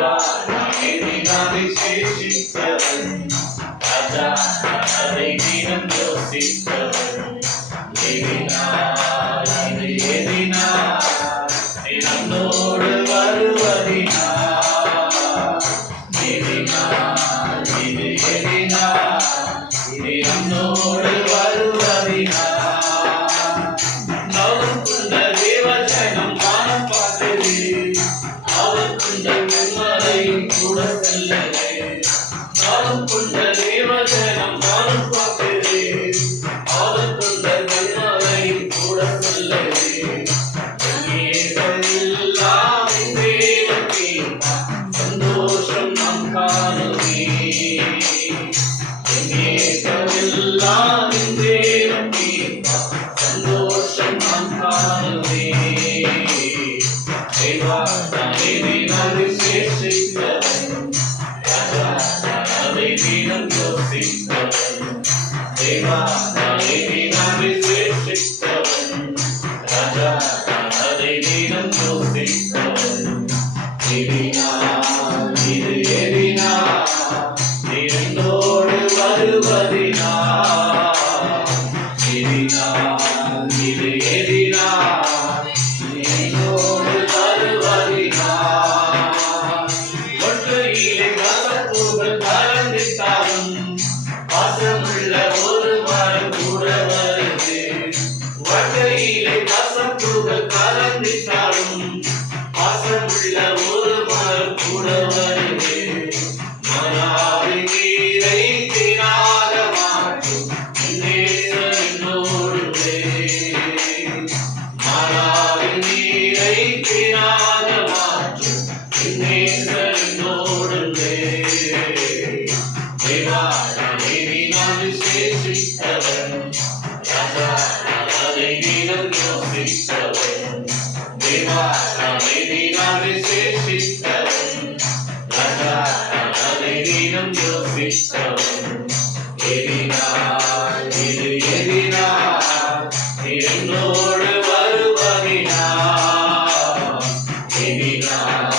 தேவா நான் விசேஷித்தவன் ராஜா அதை தினம் யோசித்தவன் எதினால் இது எதினால் என்னோடு வருவதினால் எதினால் இது எதினால் இது என்னோடு வருவதினால் அவருக்குள்ள தேவஜனம் வானம் பார்த்தது அவருக்குள்ள உண்மையும் கூட செல்லது அவருக்குள்ள தேவஜனம் வானம் பார்த்தது அவருக்குள்ள உண்மையும் கூட செல்லது சந்தோஷம் நாம் காணுமே சந்தோஷம் நாம் காணுமே தேவா நான் விசேஷித்தவன் ராஜா அதை தினம் யோசித்தவன் தேவா நான் விசேஷித்தவன் ராஜா அதை தினம் யோசித்தவன் எதினால் இது எதினால் என்னோடு வருவதினால் எதினால் இது எதினால் என்னோடு வருவதினால் ஒற்றையிலே கசப்புகள் கலந்திட்டாலும் வாசமுள்ள ஒரு மரம் கூட வருது ஒற்றையிலே கசப்புகள் கலந்திட்டாலும் வாசமுள்ள ஒரு மரம் கூட வருது மனாவின் நீரை தினாக மாற்றும் என்னோடு மனாவின் நீரை தினாக மாற்றும் என்னோடு தேவா நான் விசேஷித்தவன் ராஜா அதை தினம் யோசித்தவன் தேவா நான் விசேஷித்தவன் ராஜா அதை தினம் யோசித்தவன் எதினால் இது எதினால் என்னோடு வருவதினால் எதினால்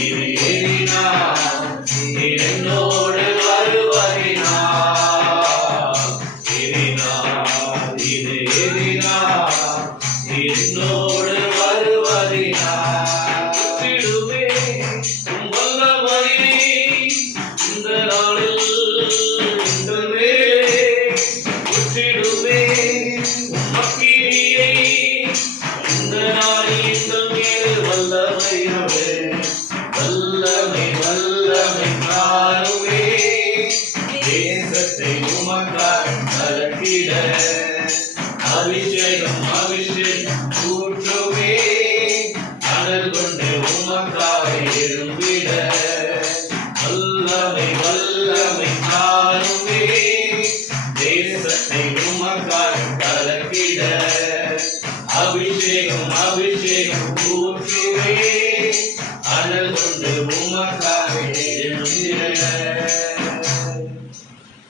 இது எதினால் என்னோடு வருவதினால் எதினால் இது எதினால் என்னோடு வருவதினால் விடுவே வல்லமையை இந்த நாளில் இந்த வேளை உற்றிடுவே மக்கிரியை இந்த நாளில் இந்த மேல் வல்லமையோடு வல்லமை வல்லமை காணுவே தேசத்தை உமக்காக கலக்கிட அபிஷேகம் அபிஷேகம் ஊற்றுவே அனல் கொண்டு உமக்காக எழும்பிட வல்லமை வல்லமை காணுவே தேசத்தை உமக்காக கலக்கிட அபிஷேகம் அபிஷேகம் ஊற்றுவே அனல் கொண்டு உமக்காக